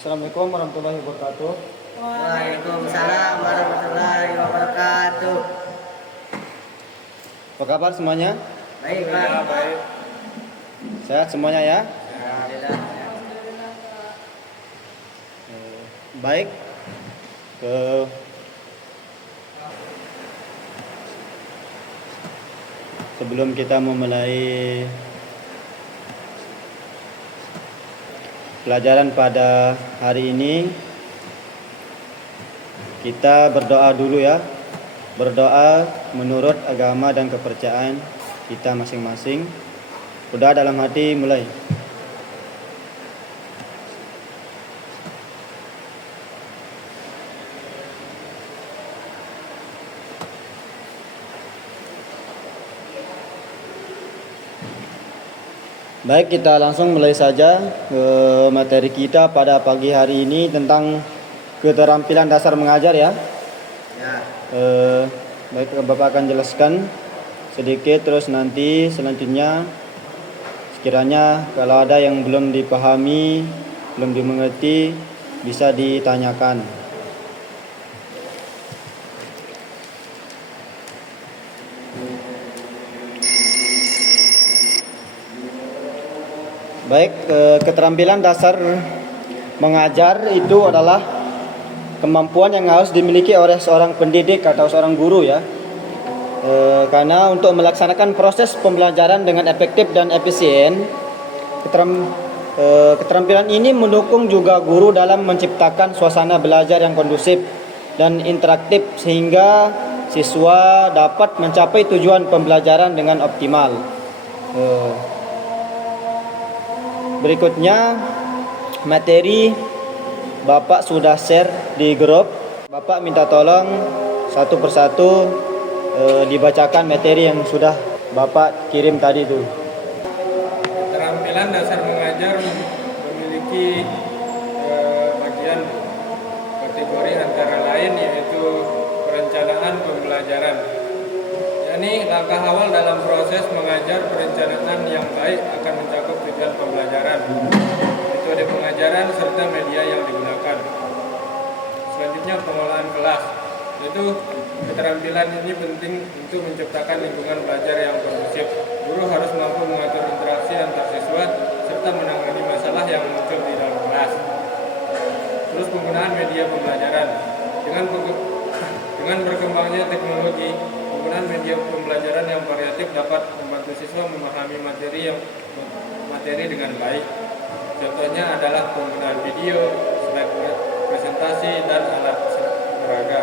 Assalamualaikum warahmatullahi wabarakatuh. Waalaikumsalam warahmatullahi wabarakatuh. Apa kabar semuanya? Baik, Pak. Baik. Sehat semuanya ya? Alhamdulillah. Baik. Sebelum kita memulai pelajaran pada hari ini, kita berdoa dulu ya. Berdoa menurut agama dan kepercayaan kita masing-masing. Berdoa dalam hati, mulai. Baik, kita langsung mulai saja ke materi kita pada pagi hari ini tentang keterampilan dasar mengajar ya. Ya. Baik, Bapak akan jelaskan sedikit, terus nanti selanjutnya sekiranya kalau ada yang belum dipahami, belum dimengerti, bisa ditanyakan. Baik, keterampilan dasar mengajar itu adalah kemampuan yang harus dimiliki oleh seorang pendidik atau seorang guru ya. Karena untuk melaksanakan proses pembelajaran dengan efektif dan efisien, keterampilan ini mendukung juga guru dalam menciptakan suasana belajar yang kondusif dan interaktif sehingga siswa dapat mencapai tujuan pembelajaran dengan optimal. Berikutnya materi Bapak sudah share di grup. Bapak minta tolong satu persatu dibacakan materi yang sudah Bapak kirim tadi itu. Keterampilan dasar mengajar memiliki bagian kategori antara lain yaitu perencanaan pembelajaran. Yakni langkah awal dalam proses mengajar, perencanaan yang baik akan mencakup tujuan pembelajaran, metode pengajaran serta media yang digunakan. Selanjutnya pengelolaan kelas, yaitu keterampilan ini penting untuk menciptakan lingkungan belajar yang kondusif. Guru harus mampu mengatur interaksi antar siswa serta menangani masalah yang muncul di dalam kelas. Terus penggunaan media pembelajaran. Dengan berkembangnya teknologi, penggunaan media pembelajaran yang variatif dapat membantu siswa memahami materi dengan baik. Contohnya adalah penggunaan video, slide presentasi, dan alat peraga.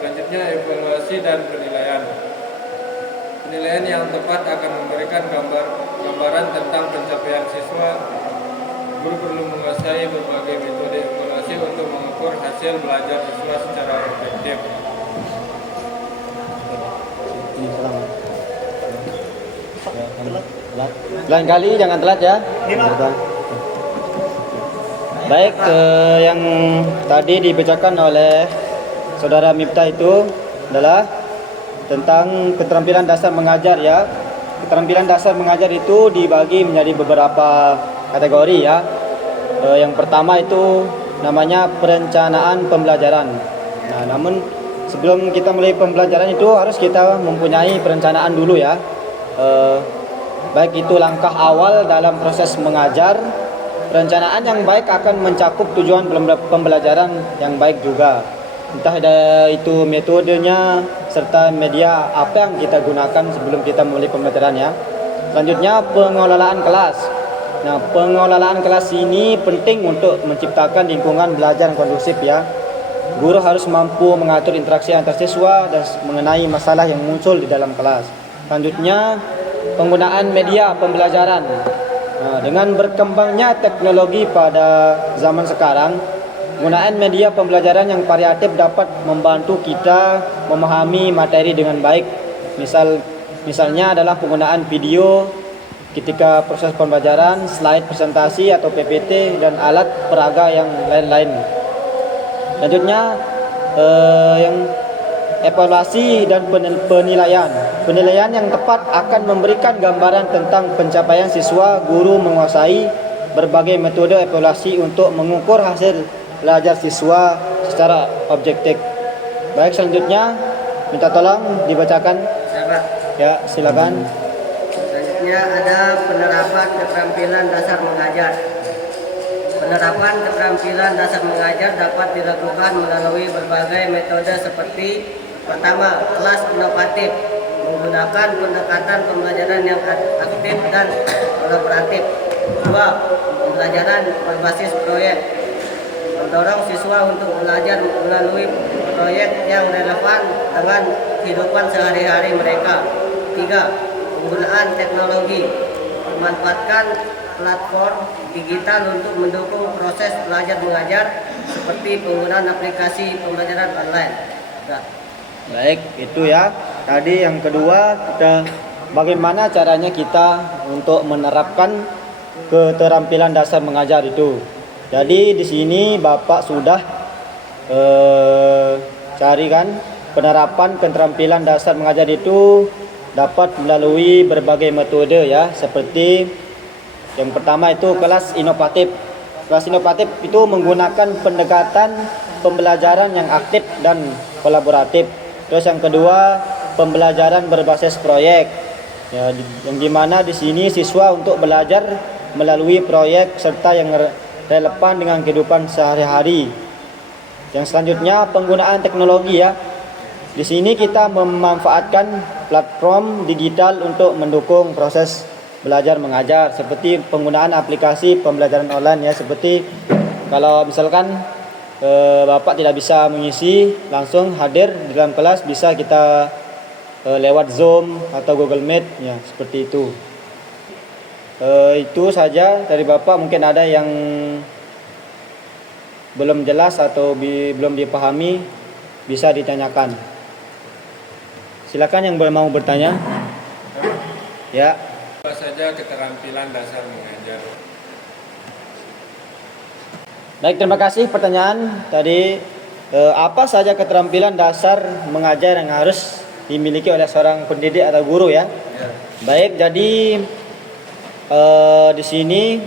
Selanjutnya evaluasi dan penilaian. Penilaian yang tepat akan memberikan gambaran tentang pencapaian siswa. Guru perlu menguasai berbagai metode evaluasi untuk mengukur hasil belajar siswa secara efektif. Lain kali jangan telat ya. Baik, yang tadi dibacakan oleh Saudara Miftah itu adalah tentang keterampilan dasar mengajar ya. Keterampilan dasar mengajar itu dibagi menjadi beberapa kategori ya. Yang pertama itu namanya perencanaan pembelajaran. Nah, namun sebelum kita mulai pembelajaran itu harus kita mempunyai perencanaan dulu ya. Baik itu langkah awal dalam proses mengajar. Perencanaan yang baik akan mencakup tujuan pembelajaran yang baik juga. Entah ada itu metodenya serta media apa yang kita gunakan sebelum kita mulai pembelajaran ya. Selanjutnya pengelolaan kelas. Nah, pengelolaan kelas ini penting untuk menciptakan lingkungan belajar yang kondusif ya. Guru harus mampu mengatur interaksi antar siswa dan mengenai masalah yang muncul di dalam kelas. Selanjutnya penggunaan media pembelajaran. Nah, dengan berkembangnya teknologi pada zaman sekarang, penggunaan media pembelajaran yang variatif dapat membantu kita memahami materi dengan baik. Misalnya adalah penggunaan video ketika proses pembelajaran, slide presentasi atau PPT, dan alat peraga yang lain-lain. Selanjutnya yang evaluasi dan penilaian. Penilaian yang tepat akan memberikan gambaran tentang pencapaian siswa. Guru menguasai berbagai metode evaluasi untuk mengukur hasil belajar siswa secara objektif. Baik, selanjutnya minta tolong dibacakan. Siapa? Ya, silakan. Selanjutnya ada penerapan keterampilan dasar mengajar. Penerapan keterampilan dasar mengajar dapat dilakukan melalui berbagai metode seperti: pertama, kelas inovatif menggunakan pendekatan pembelajaran yang aktif dan kolaboratif. Dua, pembelajaran berbasis proyek mendorong siswa untuk belajar melalui proyek yang relevan dengan kehidupan sehari-hari mereka. Tiga, penggunaan teknologi memanfaatkan platform digital untuk mendukung proses belajar mengajar seperti penggunaan aplikasi pembelajaran online. Nah, Baik, itu ya. Tadi yang kedua, kita bagaimana caranya kita untuk menerapkan keterampilan dasar mengajar itu. Jadi di sini Bapak sudah cari kan, penerapan keterampilan dasar mengajar itu dapat melalui berbagai metode ya, seperti yang pertama itu kelas inovatif. Kelas inovatif itu menggunakan pendekatan pembelajaran yang aktif dan kolaboratif. Terus yang kedua, pembelajaran berbasis proyek. Ya, yang dimana di sini siswa untuk belajar melalui proyek serta yang relevan dengan kehidupan sehari-hari. Yang selanjutnya, penggunaan teknologi ya. Di sini kita memanfaatkan platform digital untuk mendukung proses belajar mengajar, seperti penggunaan aplikasi pembelajaran online ya, seperti kalau misalkan Bapak tidak bisa mengisi langsung hadir di dalam kelas, bisa kita lewat Zoom atau Google Meet ya, seperti itu. Itu saja dari Bapak. Mungkin ada yang belum jelas atau belum dipahami, bisa ditanyakan. Silakan yang mau bertanya. Ya. Apa saja keterampilan dasar mengajar? Baik, terima kasih pertanyaan tadi. Apa saja keterampilan dasar mengajar yang harus dimiliki oleh seorang pendidik atau guru ya? Baik, jadi di sini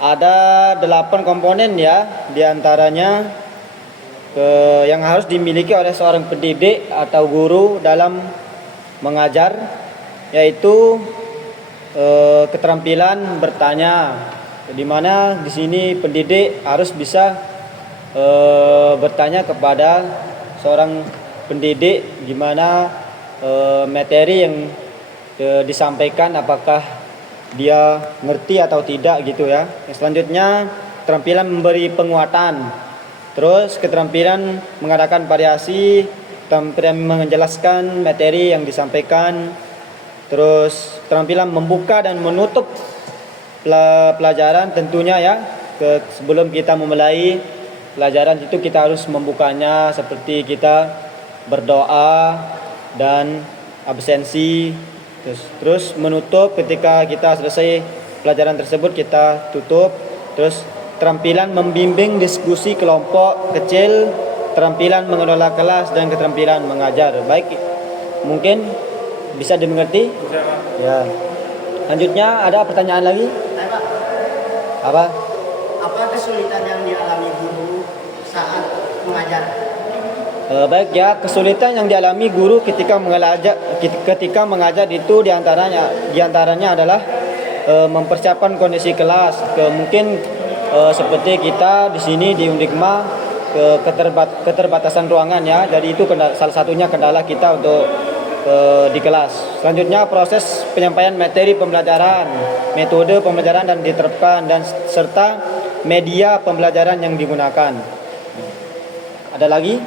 ada 8 komponen ya, diantaranya yang harus dimiliki oleh seorang pendidik atau guru dalam mengajar, yaitu keterampilan bertanya, di mana di sini pendidik harus bisa bertanya kepada seorang pendidik gimana materi yang disampaikan, apakah dia ngerti atau tidak gitu ya. Yang selanjutnya, keterampilan memberi penguatan. Terus keterampilan mengadakan variasi, keterampilan menjelaskan materi yang disampaikan. Terus keterampilan membuka dan menutup pelajaran tentunya ya. Sebelum kita memulai pelajaran itu kita harus membukanya, seperti kita berdoa dan absensi. Terus menutup ketika kita selesai pelajaran tersebut, kita tutup. Terus keterampilan membimbing diskusi kelompok kecil, keterampilan mengelola kelas, dan keterampilan mengajar. Baik, mungkin bisa dimengerti? Ya. Selanjutnya ada pertanyaan lagi? Pak, Apa? apa kesulitan yang dialami guru saat mengajar? Baik ya, kesulitan yang dialami guru ketika mengajar itu diantaranya adalah mempersiapkan kondisi kelas. Mungkin seperti kita di sini di Undikma, keterbatasan ruangan ya. Jadi itu salah satunya kendala kita untuk di kelas. Selanjutnya, proses penyampaian materi pembelajaran, metode pembelajaran dan diterapkan, dan serta media pembelajaran yang digunakan. Ada lagi?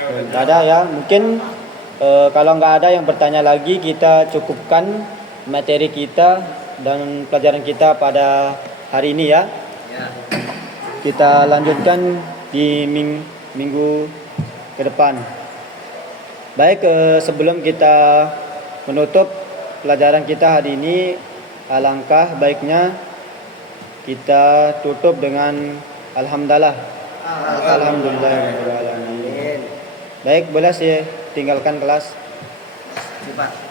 Nggak ada ya. Mungkin kalau nggak ada yang bertanya lagi, kita cukupkan materi kita dan pelajaran kita pada hari ini ya. Kita lanjutkan di minggu ke depan. Baik, sebelum kita menutup pelajaran kita hari ini, alangkah baiknya kita tutup dengan alhamdulillah. Alhamdulillahirabbil alamin. Baik, boleh saya tinggalkan kelas. Cepat.